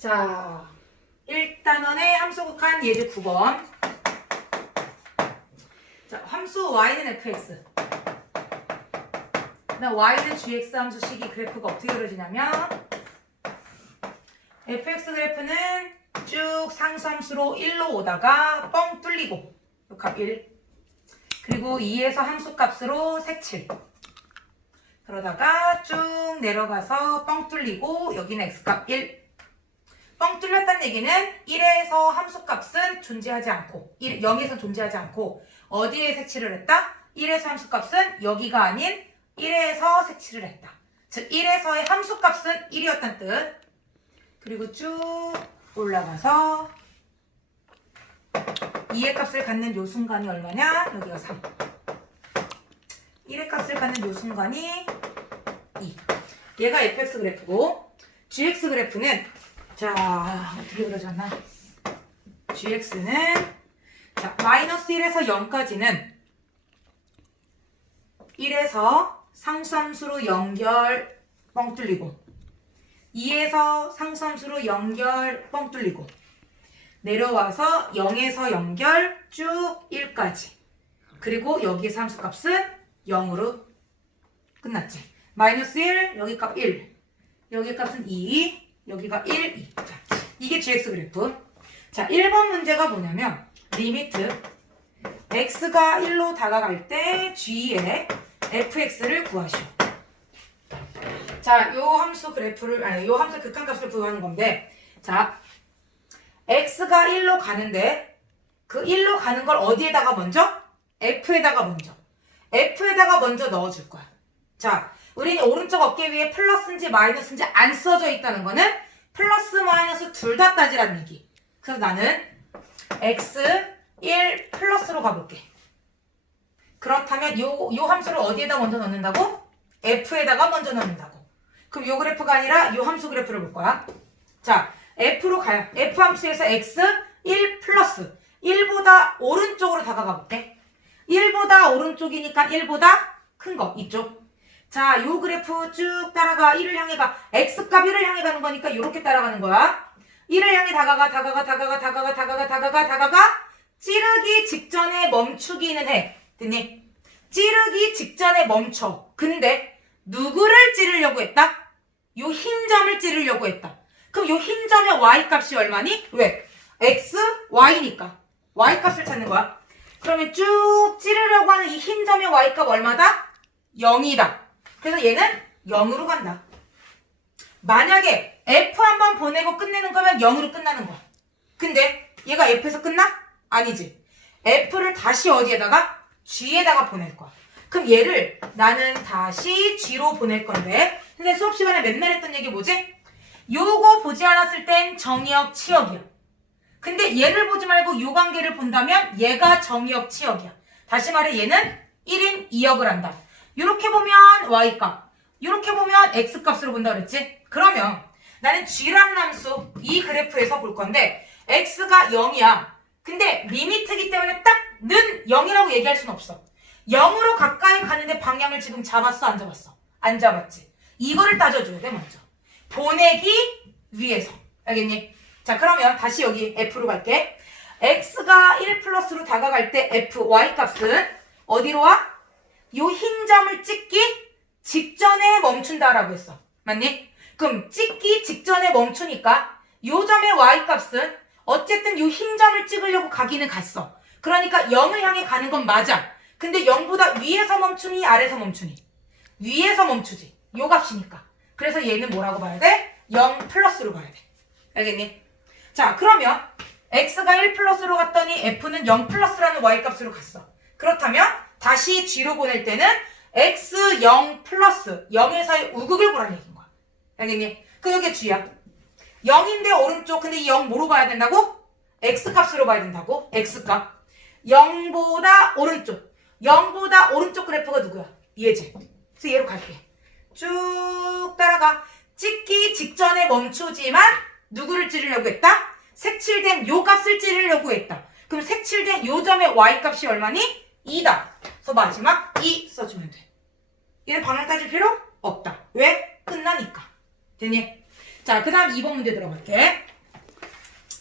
자, 1단원의 함수 극한 예제 9번. 자, 함수 y는 fx. 나 y는 gx 함수식이 그래프가 어떻게 그려지냐면 fx 그래프는 쭉 상수함수로 1로 오다가 뻥 뚫리고 값 1. 그리고 2에서 함수값으로 색칠. 그러다가 쭉 내려가서 뻥 뚫리고 여기는 x값 1. 뻥 뚫렸다는 얘기는 1에서 함수값은 존재하지 않고 1, 0에서 존재하지 않고 어디에 색칠을 했다? 1에서 함수값은 여기가 아닌 1에서 색칠을 했다. 즉 1에서의 함수값은 1이었다는 뜻. 그리고 쭉 올라가서 2의 값을 갖는 요 순간이 얼마냐? 여기가 3. 1의 값을 갖는 요 순간이 2. 얘가 fx 그래프고 gx 그래프는 자 어떻게 그려졌나? gx는 자 마이너스 1에서 0까지는 1에서 상수함수로 연결 뻥 뚫리고 2에서 상수함수로 연결 뻥 뚫리고 내려와서 0에서 연결 쭉 1까지. 그리고 여기에서 함수값은 0으로 끝났지. 마이너스 1 여기 값 1 여기 값은 2 여기가 1 2 자, 이게 gx 그래프 자 1번 문제가 뭐냐면 리미트 x가 1로 다가갈 때 g의 fx를 구하시오 자, 요 함수 그래프를 아니 요 함수 극한값을 구하는 건데 자, x가 1로 가는데 그 1로 가는 걸 어디에다가 먼저? f에다가 먼저. f에다가 먼저 넣어 줄 거야. 자, 우리는 오른쪽 어깨 위에 플러스인지 마이너스인지 안 써져 있다는 거는 플러스 마이너스 둘 다 따지라는 얘기. 그래서 나는 x 1 플러스로 가볼게. 그렇다면 요, 요 함수를 어디에다 먼저 넣는다고? f에다가 먼저 넣는다고. 그럼 요 그래프가 아니라 요 함수 그래프를 볼 거야. 자, f로 가요. f 함수에서 x 1 플러스 1보다 오른쪽으로 다가가 볼게. 1보다 오른쪽이니까 1보다 큰 거, 이쪽. 자, 요 그래프 쭉 따라가 1을 향해 가. x값 1을 향해 가는 거니까 이렇게 따라가는 거야. 1을 향해 다가가, 다가가, 다가가, 다가가, 다가가, 다가가, 다가가, 찌르기 직전에 멈추기는 해. 됐니? 찌르기 직전에 멈춰. 근데 누구를 찌르려고 했다? 요 흰 점을 찌르려고 했다. 그럼 요 흰 점의 y 값이 얼마니? 왜? x, y니까. y 값을 찾는 거야. 그러면 쭉 찌르려고 하는 이 흰 점의 y 값 얼마다? 0이다. 그래서 얘는 0으로 간다. 만약에 f 한 번 보내고 끝내는 거면 0으로 끝나는 거야. 근데 얘가 f에서 끝나? 아니지. f를 다시 어디에다가? g에다가 보낼 거야. 그럼 얘를 나는 다시 g로 보낼 건데 근데 수업 시간에 맨날 했던 얘기 뭐지? 요거 보지 않았을 땐 정의역 치역이야. 근데 얘를 보지 말고 요 관계를 본다면 얘가 정의역 치역이야. 다시 말해 얘는 1인 2역을 한다. 이렇게 보면 y값, 이렇게 보면 x값으로 본다 그랬지? 그러면 나는 g라는 함수 이 그래프에서 볼 건데 x가 0이야. 근데 리미트기 때문에 딱 는 0이라고 얘기할 순 없어. 0으로 가까이 가는데 방향을 지금 잡았어 안 잡았어? 안 잡았지. 이거를 따져줘야 돼 먼저. 보내기 위해서. 알겠니? 자 그러면 다시 여기 f로 갈게. x가 1 플러스로 다가갈 때 f, y 값은 어디로 와? 요 흰 점을 찍기 직전에 멈춘다라고 했어. 맞니? 그럼 찍기 직전에 멈추니까 요 점의 y 값은 어쨌든 요 흰 점을 찍으려고 가기는 갔어. 그러니까 0을 향해 가는 건 맞아. 근데 0보다 위에서 멈추니 아래서 멈추니? 위에서 멈추지. 요 값이니까. 그래서 얘는 뭐라고 봐야 돼? 0 플러스로 봐야 돼. 알겠니? 자, 그러면 x가 1 플러스로 갔더니 f는 0 플러스라는 y 값으로 갔어. 그렇다면 다시 g로 보낼 때는 x 0 플러스 0에서의 우극을 보라는 얘기인 거야. 알겠니? 그 여기 g야. 0인데 오른쪽 근데 이 0 뭐로 봐야 된다고? x 값으로 봐야 된다고? x 값. 0보다 오른쪽. 0보다 오른쪽 그래프가 누구야? 얘지. 그래서 얘로 갈게. 쭉 따라가. 찍기 직전에 멈추지만 누구를 찌르려고 했다? 색칠된 요 값을 찌르려고 했다. 그럼 색칠된 요 점의 y 값이 얼마니? 2다. 그래서 마지막 2 써주면 돼. 얘는 방향 따질 필요 없다. 왜? 끝나니까. 됐니? 자, 그 다음 2번 문제 들어갈게.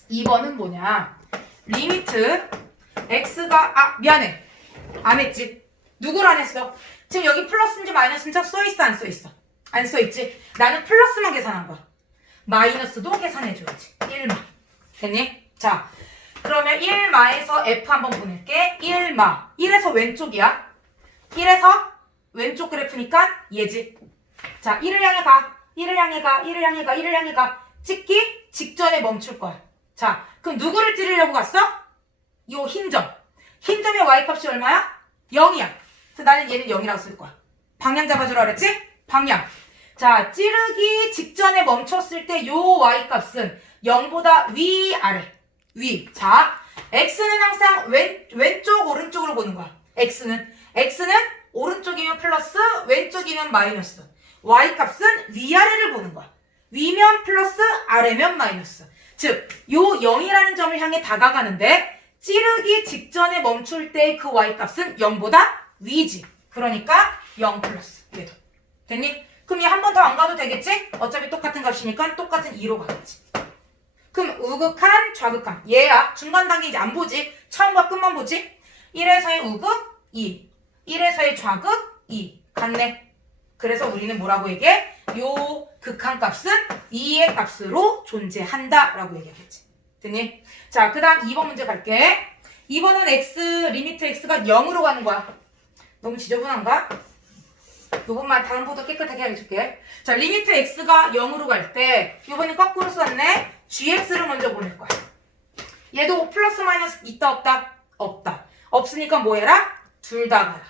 2번은 뭐냐? 리미트 x가 아 미안해 안 했지 누구를 안 했어? 지금 여기 플러스인지 마이너스인지 써있어 안 써있어? 안 써있지? 나는 플러스만 계산한 거야 마이너스도 계산해줘야지 1마 됐니? 자 그러면 1마에서 f 한번 보낼게. 1마. 1에서 왼쪽이야. 1에서 왼쪽 그래프니까 얘지. 자 1을 향해 가. 1을 향해 가. 1을 향해 가. 1을 향해 가. 찍기 직전에 멈출 거야. 자 그럼 누구를 찌르려고 갔어? 요 흰점. 흰점의 y값이 얼마야? 0이야. 그래서 나는 얘는 0이라고 쓸 거야. 방향 잡아주라 그랬지? 방향. 자 찌르기 직전에 멈췄을 때 요 y값은 0보다 위아래 위. 자, x는 항상 왼, 왼쪽, 오른쪽으로 보는 거야. x는. x는 오른쪽이면 플러스, 왼쪽이면 마이너스. y 값은 위아래를 보는 거야. 위면 플러스, 아래면 마이너스. 즉, 요 0이라는 점을 향해 다가가는데, 찌르기 직전에 멈출 때그 y 값은 0보다 위지. 그러니까 0 플러스. 얘도. 됐니? 그럼 얘 한 번 더 안 가도 되겠지? 어차피 똑같은 값이니까 똑같은 2로 가겠지. 그럼 우극한, 좌극한. 얘야. 중간 단계 이제 안 보지. 처음과 끝만 보지. 1에서의 우극, 2. 1에서의 좌극, 2. 같네. 그래서 우리는 뭐라고 얘기해? 요 극한 값은 2의 값으로 존재한다. 라고 얘기하겠지. 됐니? 자, 그 다음 2번 문제 갈게. 2번은 x, 리미트 x가 0으로 가는 거야. 너무 지저분한가? 요번만 다음부터 깨끗하게 해줄게. 자, 리미트 x가 0으로 갈 때, 요번엔 거꾸로 썼네? gx를 먼저 보낼 거야. 얘도 플러스 마이너스 있다 없다? 없다. 없으니까 뭐 해라? 둘 다 가라.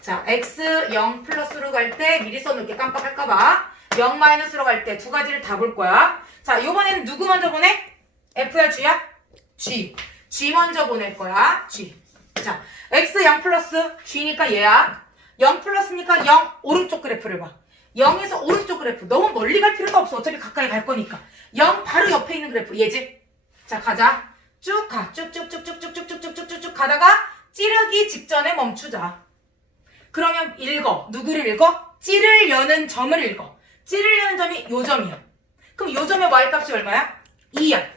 자, x 0 플러스로 갈 때 미리 써놓을게 깜빡할까봐. 0 마이너스로 갈 때 두 가지를 다 볼 거야. 자, 요번에는 누구 먼저 보내? f야 g야? g. g 먼저 보낼 거야. g. 자, x 0 플러스 g니까 얘야. 0 플러스니까 0 오른쪽 그래프를 봐. 0에서 오른쪽 그래프. 너무 멀리 갈 필요가 없어. 어차피 가까이 갈 거니까. 0 바로 옆에 있는 그래프. 얘지? 자, 가자. 쭉 가. 쭉쭉쭉쭉쭉쭉쭉쭉쭉쭉 가다가 찌르기 직전에 멈추자. 그러면 읽어. 누구를 읽어? 찌르려는 점을 읽어. 찌르려는 점이 요 점이야. 그럼 요 점의 y값이 얼마야? 2야.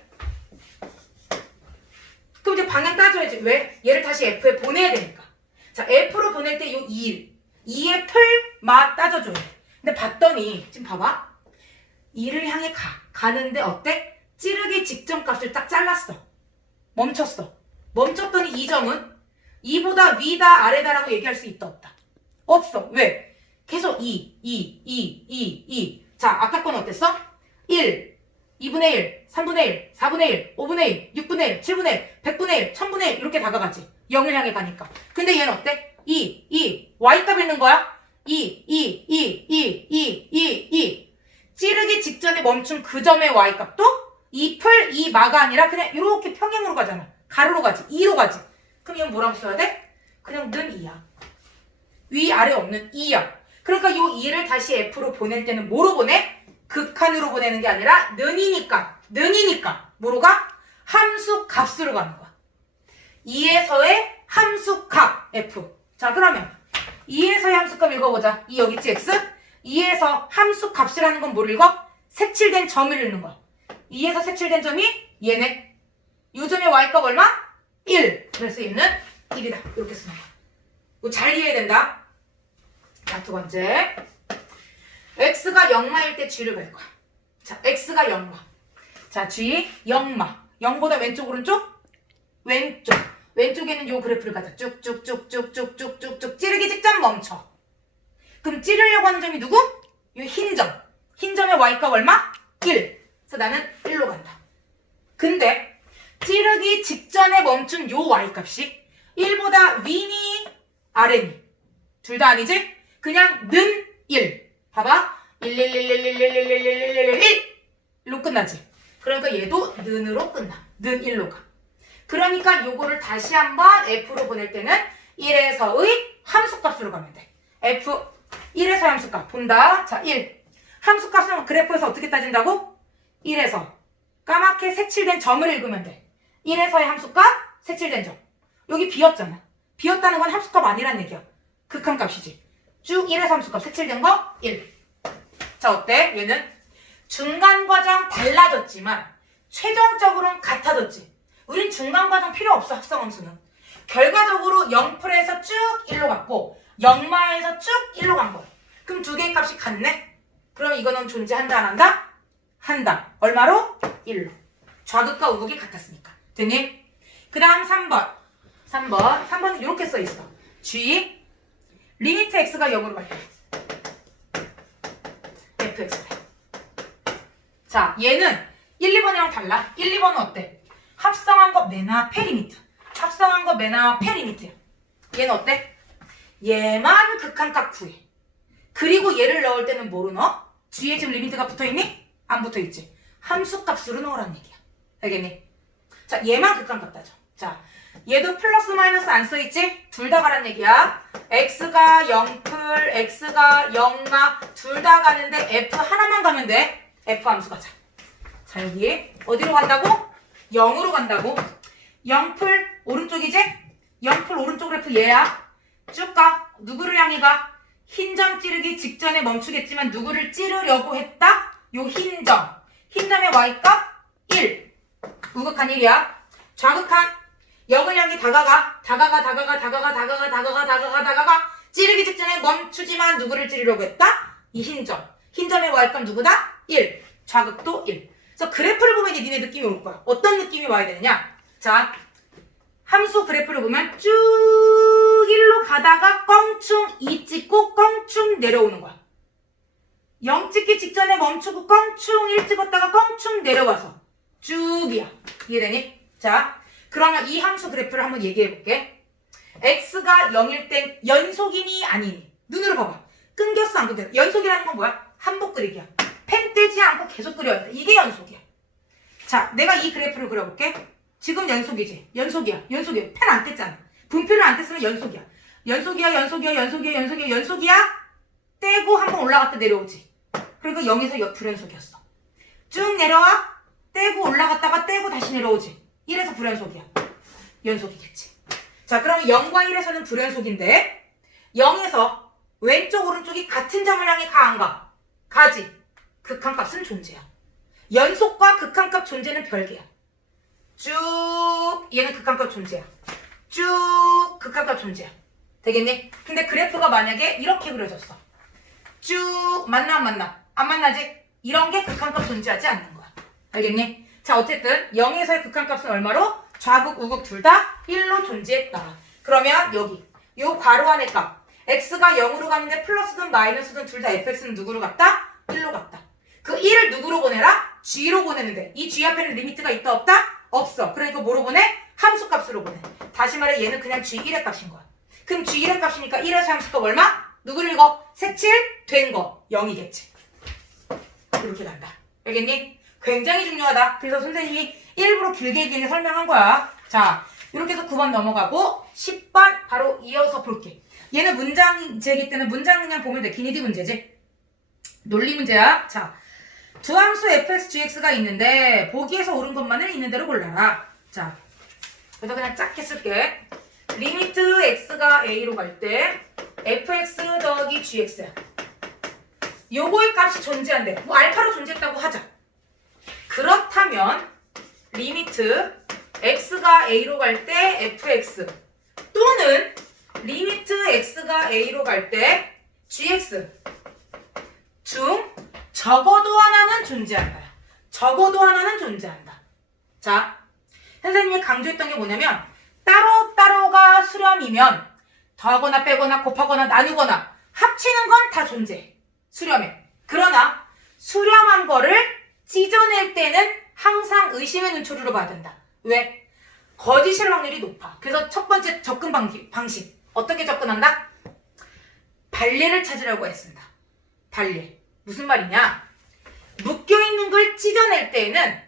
그럼 이제 방향 따져야지. 왜? 얘를 다시 F에 보내야 되니까. 자, F로 보낼 때 요 2일. 2의 풀, 마 따져줘야 돼. 근데 봤더니, 지금 봐봐. 2를 향해 가. 가는데 어때? 찌르기 직전 값을 딱 잘랐어. 멈췄어. 멈췄더니 이 점은 2보다 위다 아래다라고 얘기할 수 있다 없다. 없어. 왜? 계속 2, 2, 2, 2, 2. 자, 아까 건 어땠어? 1, 2분의 1, 3분의 1, 4분의 1, 5분의 1, 6분의 1, 7분의 1, 100분의 1, 1000분의 1 이렇게 다가가지. 0을 향해 가니까. 근데 얘는 어때? 2, 2, y값 있는 거야? 2, 2, 2, 2, 2, 2, 2. 찌르기 직전에 멈춘 그 점의 y값도 이 풀, 이 마가 아니라 그냥 이렇게 평행으로 가잖아. 가로로 가지. 2로 가지. 그럼 이건 뭐라고 써야 돼? 그냥 는 2야. 위, 아래 없는 2야. 그러니까 이 2를 다시 F로 보낼 때는 뭐로 보내? 극한으로 보내는 게 아니라 는이니까. 는이니까. 뭐로 가? 함수 값으로 가는 거야. 2에서의 함수 값 F. 자, 그러면 2에서의 함수 값 읽어보자. 2 여기 있지, X? 2에서 함수 값이라는 건 뭘 읽어? 색칠된 점을 읽는 거야. 2에서 색칠된 점이 얘네. 요 점의 y값 얼마? 1. 그래서 얘는 1이다. 이렇게 쓰는 거야. 잘 이해해야 된다. 자, 두 번째. X가 0마일 때 g를 갈 거야. 자, x가 0마. 자, g 0마. 0보다 왼쪽 오른쪽? 왼쪽. 왼쪽에는 요 그래프를 가자. 쭉쭉쭉쭉쭉쭉쭉쭉 찌르기 직전 멈춰. 그럼 찌르려고 하는 점이 누구? 요 흰 점. 흰 점의 y값 얼마? 1. 그래서 나는 1로 간다. 근데 찌르기 직전에 멈춘 요 y값이 1보다 위니 아래니 둘 다 아니지? 그냥 는 1. 봐봐. 1, 1, 1, 1, 1, 1, 1, 1, 1, 1, 1, 1, 1로 끝나지. 그러니까 얘도 는으로 끝나. 는 1로 가. 그러니까 요거를 다시 한번 F로 보낼 때는 1에서의 함수값으로 가면 돼. F 1에서 함수값 본다. 자, 1. 함수값은 그래프에서 어떻게 따진다고? 1에서 까맣게 색칠된 점을 읽으면 돼. 1에서의 함수값, 색칠된 점. 여기 비었잖아. 비었다는 건 함수값 아니란 얘기야. 극한값이지. 쭉 1에서 함수값 색칠된 거 1. 자, 어때? 얘는 중간 과정 달라졌지만 최종적으로는 같아졌지. 우린 중간 과정 필요 없어 합성함수는. 결과적으로 0풀에서 쭉 1로 갔고 0마에서 쭉 1로 간 거야. 그럼 두 개의 값이 같네? 그럼 이거는 존재한다 안 한다? 한다. 얼마로? 1로. 좌극과 우극이 같았으니까. 됐니? 그 다음 3번. 3번. 3번은 이렇게 써 있어. G 리미트 x가 0으로 갈 때. fx래. 자, 얘는 1, 2번이랑 달라. 1, 2번은 어때? 합성한 거맨 앞에 리미트. 합성한 거맨 앞에 리미트야. 얘는 어때? 얘만 극한값 구해. 그리고 얘를 넣을 때는 뭐로 넣어? 뒤에 지금 리미트가 붙어있니? 안 붙어있지. 함수값으로 넣으라는 얘기야. 알겠니? 자, 얘만 극한값 따져. 자, 얘도 플러스 마이너스 안 써있지? 둘 다 가란 얘기야. x가 0 풀, x가 0마 둘 다 가는데 f 하나만 가면 돼. f 함수 가자. 자, 여기 어디로 간다고? 0으로 간다고. 0 풀 오른쪽이지? 0 풀 오른쪽 그래프 얘야. 쭉 가. 누구를 향해 가? 흰점 찌르기 직전에 멈추겠지만 누구를 찌르려고 했다? 요 흰점. 흰점의 y값 1. 우극한 1이야. 좌극한 0을 향해 다가가. 다가가 다가가 다가가 다가가 다가가 다가가 다가가 찌르기 직전에 멈추지만 누구를 찌르려고 했다? 이 흰점. 흰점의 y값 누구다? 1. 좌극도 1. 그래서 그래프를 보면 이제 니네 느낌이 올 거야. 어떤 느낌이 와야 되느냐? 자, 함수 그래프를 보면 쭉 1로 가다가 껑충 2 찍고 껑충 내려오는 거야. 0 찍기 직전에 멈추고 껑충 1 찍었다가 껑충 내려와서 쭉이야. 이해되니? 자, 그러면 이 함수 그래프를 한번 얘기해 볼게. x가 0일 땐 연속이니 아니니? 눈으로 봐봐. 끊겼어 안 끊겼어? 연속이라는 건 뭐야? 한복 그리기야. 펜 떼지 않고 계속 그려야 돼. 이게 연속이야. 자, 내가 이 그래프를 그려볼게. 지금 연속이지. 연속이야. 연속이야. 펜 안 뗐잖아. 분표를 안 뗐으면 연속이야. 연속이야, 연속이야, 연속이야, 연속이야, 연속이야. 떼고 한 번 올라갔다 내려오지. 그러니까 0에서 역 불연속이었어. 쭉 내려와. 떼고 올라갔다가 떼고 다시 내려오지. 1에서 불연속이야. 연속이겠지. 자, 그럼 0과 1에서는 불연속인데 0에서 왼쪽 오른쪽이 같은 점을 향해 가안 가? 가지. 극한값은 존재야. 연속과 극한값 존재는 별개야. 쭉 얘는 극한값 존재야. 쭉 극한값 존재야. 되겠니? 근데 그래프가 만약에 이렇게 그려졌어. 쭉 만나 안 만나? 안 만나지? 이런 게 극한값 존재하지 않는 거야. 알겠니? 자 어쨌든 0에서의 극한값은 얼마로? 좌극, 우극 둘 다 1로 존재했다. 그러면 여기 요 괄호 안의 값 x가 0으로 가는데 플러스든 마이너스든 둘 다 fx는 누구로 갔다? 1로 갔다. 그 1을 누구로 보내라? g로 보내는데 이 g 앞에는 리미트가 있다 없다? 없어. 그러니까 뭐로 보내? 함수 값으로 보내. 다시 말해 얘는 그냥 g1의 값인 거야. 그럼 g1의 값이니까 1에서 함수값 얼마? 누구를 읽어? 색칠 된 거 0이겠지. 이렇게 간다. 알겠니? 굉장히 중요하다. 그래서 선생님이 일부러 길게 길게 설명한 거야. 자, 이렇게 해서 9번 넘어가고 10번 바로 이어서 볼게. 얘는 문장제기 때문에 문장 그냥 보면 돼. 기니디 문제지. 논리 문제야. 자, 두 함수 fx, gx가 있는데 보기에서 옳은 것만을 있는 대로 골라라. 자, 그래서 그냥 작게 쓸게. 리미트 x가 a로 갈 때 fx 더하기 gx야. 요거의 값이 존재한대. 뭐 알파로 존재했다고 하자. 그렇다면 리미트 x가 a로 갈 때 fx 또는 리미트 x가 a로 갈 때 gx 중 적어도 하나는 존재한다. 적어도 하나는 존재한다. 자, 선생님이 강조했던 게 뭐냐면 따로따로가 수렴이면 더하거나 빼거나 곱하거나 나누거나 합치는 건 다 존재해. 수렴해. 그러나 수렴한 거를 찢어낼 때는 항상 의심의 눈초리로 봐야 된다. 왜? 거짓일 확률이 높아. 그래서 첫 번째 접근 방기- 방식. 어떻게 접근한다? 발레를 찾으려고 애쓴다. 발레. 무슨 말이냐? 묶여있는 걸 찢어낼 때에는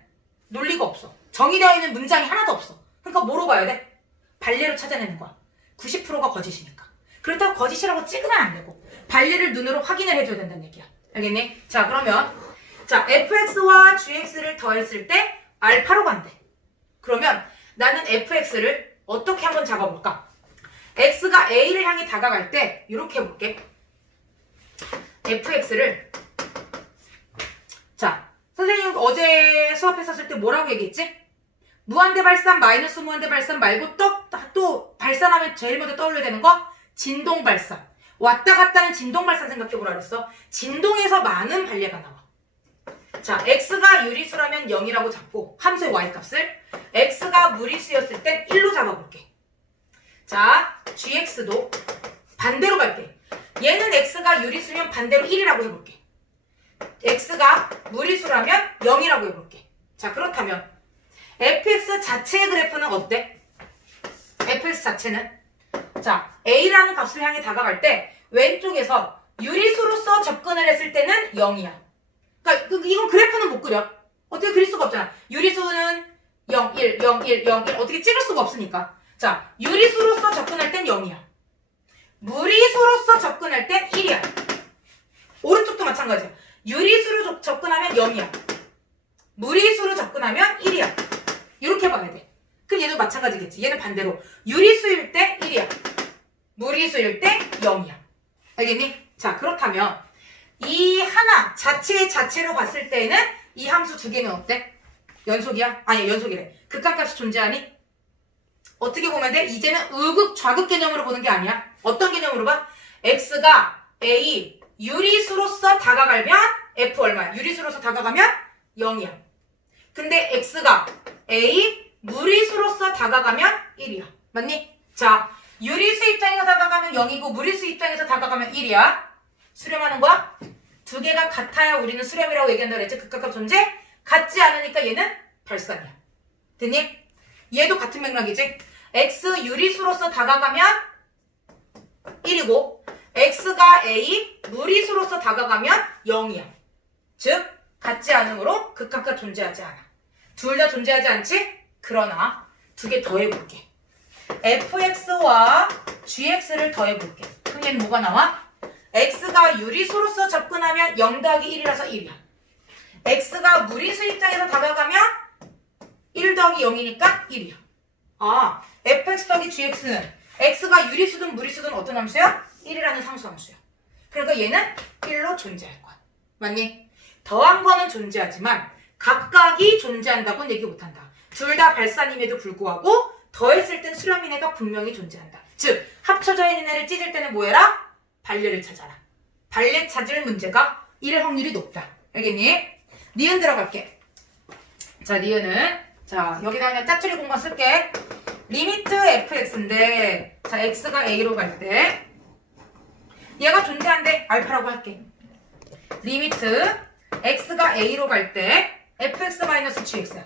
논리가 없어. 정의되어 있는 문장이 하나도 없어. 그러니까 뭐로 봐야 돼? 발레로 찾아내는 거야. 90%가 거짓이니까. 그렇다고 거짓이라고 찍으면 안 되고 발레를 눈으로 확인을 해줘야 된다는 얘기야. 알겠니? 자 그러면 자 fx와 gx를 더했을 때 알파로 간대. 그러면 나는 fx를 어떻게 한번 잡아볼까? x가 a를 향해 다가갈 때 이렇게 해볼게. fx를 자 선생님 어제 수업했었을 때 뭐라고 얘기했지? 무한대 발산 마이너스 무한대 발산 말고 또, 또 발산하면 제일 먼저 떠올려야 되는 거 진동 발산. 왔다 갔다는 진동 발산 생각해보라 그랬어. 진동에서 많은 발레가 나와. 자, x가 유리수라면 0이라고 잡고 함수의 y 값을 x가 무리수였을 땐 1로 잡아볼게. 자, gx도 반대로 갈게. 얘는 x가 유리수면 반대로 1이라고 해볼게. x가 무리수라면 0이라고 해볼게. 자, 그렇다면 fx 자체의 그래프는 어때? fx 자체는 자, a라는 값을 향해 다가갈 때 왼쪽에서 유리수로서 접근을 했을 때는 0이야. 그러니까 그- 이건 그래프는 못 그려. 어떻게 그릴 수가 없잖아. 유리수는 0, 1, 0, 1, 0, 1 어떻게 찍을 수가 없으니까. 자, 유리수로서 접근할 땐 0이야. 무리수로서 접근할 땐 1이야. 오른쪽도 마찬가지야. 유리수로 접- 접근하면 0이야. 무리수로 접근하면 1이야. 이렇게 봐야 돼. 그럼 얘도 마찬가지겠지. 얘는 반대로 유리수일 때 1이야. 무리수일 때 0이야. 알겠니? 자, 그렇다면 이 하나 자체 자체로 봤을 때는 이 함수 두 개는 어때? 연속이야? 아니 연속이래. 극한값이 존재하니? 어떻게 보면 돼? 이제는 우극 좌극 개념으로 보는 게 아니야. 어떤 개념으로 봐? x가 a 유리수로서 다가가면 f 얼마야? 유리수로서 다가가면 0이야. 근데 x가 a 무리수로서 다가가면 1이야. 맞니? 자, 유리수 입장에서 다가가면 0이고 무리수 입장에서 다가가면 1이야. 수렴하는 거야? 두 개가 같아야 우리는 수렴이라고 얘기한다 그랬지? 극각값 존재? 같지 않으니까 얘는 발산이야. 됐니? 얘도 같은 맥락이지? x 유리수로서 다가가면 1이고 x가 a 무리수로서 다가가면 0이야. 즉 같지 않으므로 극각값 존재하지 않아. 둘 다 존재하지 않지? 그러나 두 개 더해볼게. fx와 gx를 더해볼게. 그럼 얘는 뭐가 나와? X가 유리수로서 접근하면 0 더하기 1이라서 1이야. x가 무리수 입장에서 다가가면 1 더하기 0이니까 1이야. 아, fx 더하기 gx는 x가 유리수든 무리수든 어떤 함수야? 1이라는 상수 함수야. 그러니까 얘는 1로 존재할 거야. 맞니? 더한 거는 존재하지만 각각이 존재한다고는 얘기 못한다. 둘 다 발산임에도 불구하고 더했을 땐 수렴인 애가 분명히 존재한다. 즉 합쳐져 있는 애를 찢을 때는 뭐 해라? 반례를 찾아라. 반례 찾을 문제가 이럴 확률이 높다. 알겠니? 니은 들어갈게. 자, 니은은 자 여기다 그냥 짜투리 공간 쓸게. 리미트 fx인데 자 x가 a로 갈 때 얘가 존재한대 알파라고 할게. 리미트 x가 a로 갈 때 fx 마이너스 gx야.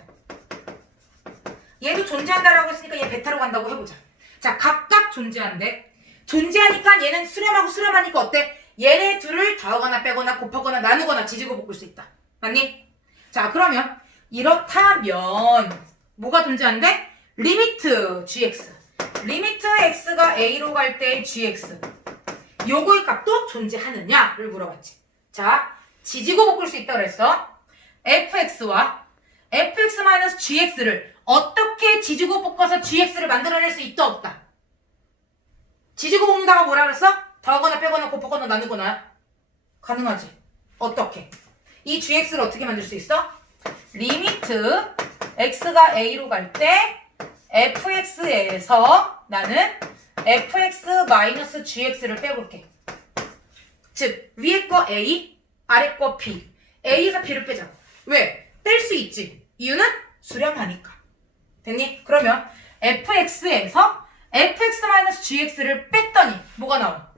얘도 존재한다라고 했으니까 얘 베타로 간다고 해보자. 자, 각각 존재한대. 존재하니까 얘는 수렴하고 수렴하니까 어때? 얘네 둘을 더하거나 빼거나 곱하거나 나누거나 지지고 볶을 수 있다. 맞니? 자, 그러면 이렇다면 뭐가 존재한대? 리미트 gx. 리미트 x가 a로 갈때 gx. 요거의 값도 존재하느냐를 물어봤지. 자, 지지고 볶을 수 있다 그랬어. fx와 fx-gx를 어떻게 지지고 볶아서 gx를 만들어낼 수 있다 없다. 지지고 볶는다가 뭐라 그랬어? 더하거나 빼거나 곱하거나 나누거나 가능하지. 어떻게? 이 gx를 어떻게 만들 수 있어? 리미트 x가 a로 갈 때 fx에서 나는 fx-gx를 빼볼게. 즉 위에 거 a, 아래 거 b. a에서 b를 빼자. 왜? 뺄 수 있지. 이유는 수렴하니까. 됐니? 그러면 fx에서 fx-gx를 뺐더니 뭐가 나와?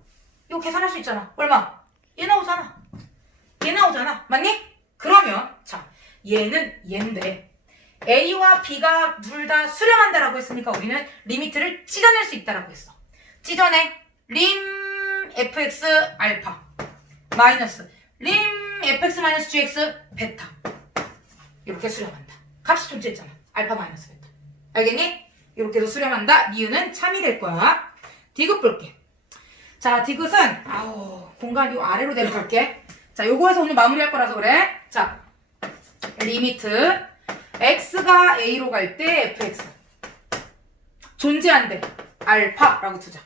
이거 계산할 수 있잖아. 얼마? 얘 나오잖아. 얘 나오잖아. 맞니? 그러면 자 얘는 얘인데 a와 b가 둘 다 수렴한다라고 했으니까 우리는 리미트를 찢어낼 수 있다라고 했어. 찢어내 림 fx 알파 마이너스 림 fx 마이너스 gx 베타 이렇게 수렴한다. 값이 존재했잖아. 알파 마이너스 베타. 알겠니? 이렇게 해서 수렴한다. 니은은 참이 될 거야. 디귿 볼게. 자, 디귿은 아우 공간 요 아래로 내려갈게. 자, 요거에서 오늘 마무리할 거라서 그래. 자, 리미트 x가 a로 갈 때 fx 존재한대. 알파라고 두자.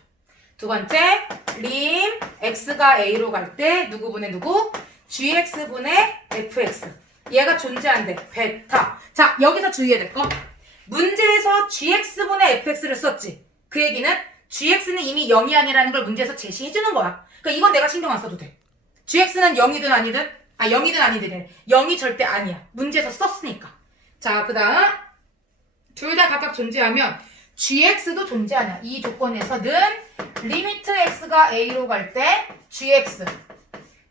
두 번째, 림 x가 a로 갈 때 누구분의 누구? gx분의 fx. 얘가 존재한대. 베타. 자, 여기서 주의해야 될 거. 문제에서 gx분의 fx를 썼지. 그 얘기는 gx는 이미 0이 아니라는 걸 문제에서 제시해주는 거야. 그러니까 이건 내가 신경 안 써도 돼. gx는 0이든 아니든, 아, 0이든 아니든, 0이 절대 아니야. 문제에서 썼으니까. 자, 그 다음. 둘 다 각각 존재하면 gx도 존재하냐. 이 조건에서는 리미트 x가 a로 갈 때 gx.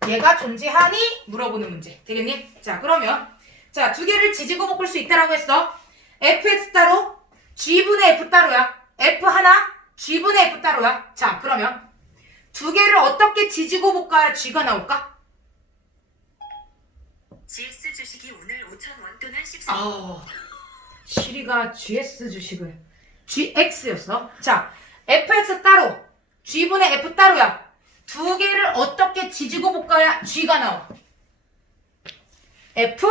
얘가 존재하니? 물어보는 문제. 되겠니? 자, 그러면. 자, 두 개를 지지고 볶을 수 있다라고 했어. Fx 따로, g분의 f 따로야. f 하나, g분의 f 따로야. 자, 그러면 두 개를 어떻게 지지고 볶아야 g가 나올까? GS 주식이 오늘 5,000원 또는 14. 아, 시리가 GS 주식을 GX였어. 자, FX 따로, G분의 F 따로야. 두 개를 어떻게 지지고 볶아야 G가 나와? F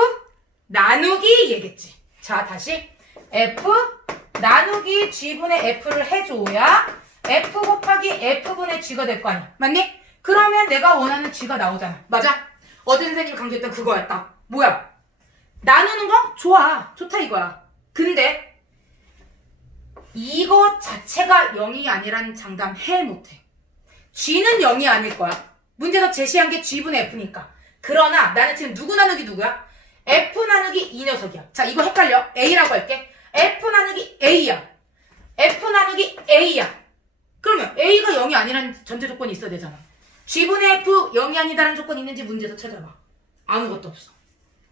나누기 얘겠지. 자, 다시 F 나누기 G분의 F를 해줘야 F 곱하기 F분의 G가 될 거 아니야. 맞니? 그러면 내가 원하는 G가 나오잖아. 맞아? 어제 선생님이 강조했던 그거였다. 뭐야? 나누는 거? 좋아. 좋다 이거야. 근데 이거 자체가 0이 아니란 장담 해 못해. G는 0이 아닐 거야. 문제에서 제시한 게 G분의 F니까. 그러나 나는 지금 누구 나누기 누구야? F 나누기 이 녀석이야. 자, 이거 헷갈려. A라고 할게. F 나누기 A야. F 나누기 A야. 그러면 A가 0이 아니라는 전제 조건이 있어야 되잖아. G분의 F 0이 아니다라는 조건이 있는지 문제에서 찾아봐. 아무것도 없어.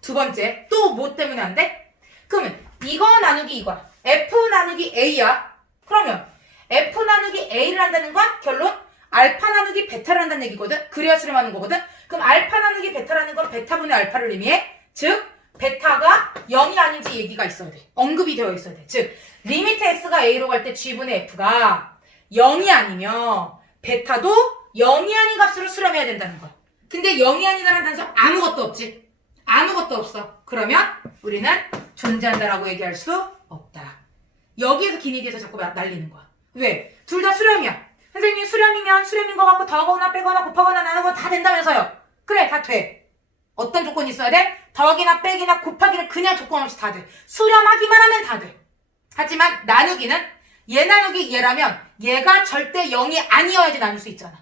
두 번째, 또 뭐 때문에 안 돼? 그러면 이거 나누기 이거야. F 나누기 A야. 그러면 F 나누기 A를 한다는 건 결론 알파 나누기 베타를 한다는 얘기거든. 그래야 수렴하는 거거든. 그럼 알파 나누기 베타라는 건 베타분의 알파를 의미해. 즉 베타가 0이 아닌지 얘기가 있어야 돼. 언급이 되어 있어야 돼. 즉 리미트 x가 a로 갈 때 g분의 f가 0이 아니면 베타도 0이 아닌 값으로 수렴해야 된다는 거야. 근데 0이 아니다라는 단서 아무것도 없지. 아무것도 없어. 그러면 우리는 존재한다라고 얘기할 수 없다. 여기에서 기니디에서 자꾸 나- 날리는 거야. 왜? 둘 다 수렴이야. 선생님 수렴이면 수렴인 거 같고 더하거나 빼거나 곱하거나 나누거나 다 된다면서요. 그래 다 돼. 어떤 조건이 있어야 돼? 더하기나 빼기나 곱하기는 그냥 조건 없이 다 돼. 수렴하기만 하면 다 돼. 하지만 나누기는 얘 나누기 얘라면 얘가 절대 0이 아니어야지 나눌 수 있잖아.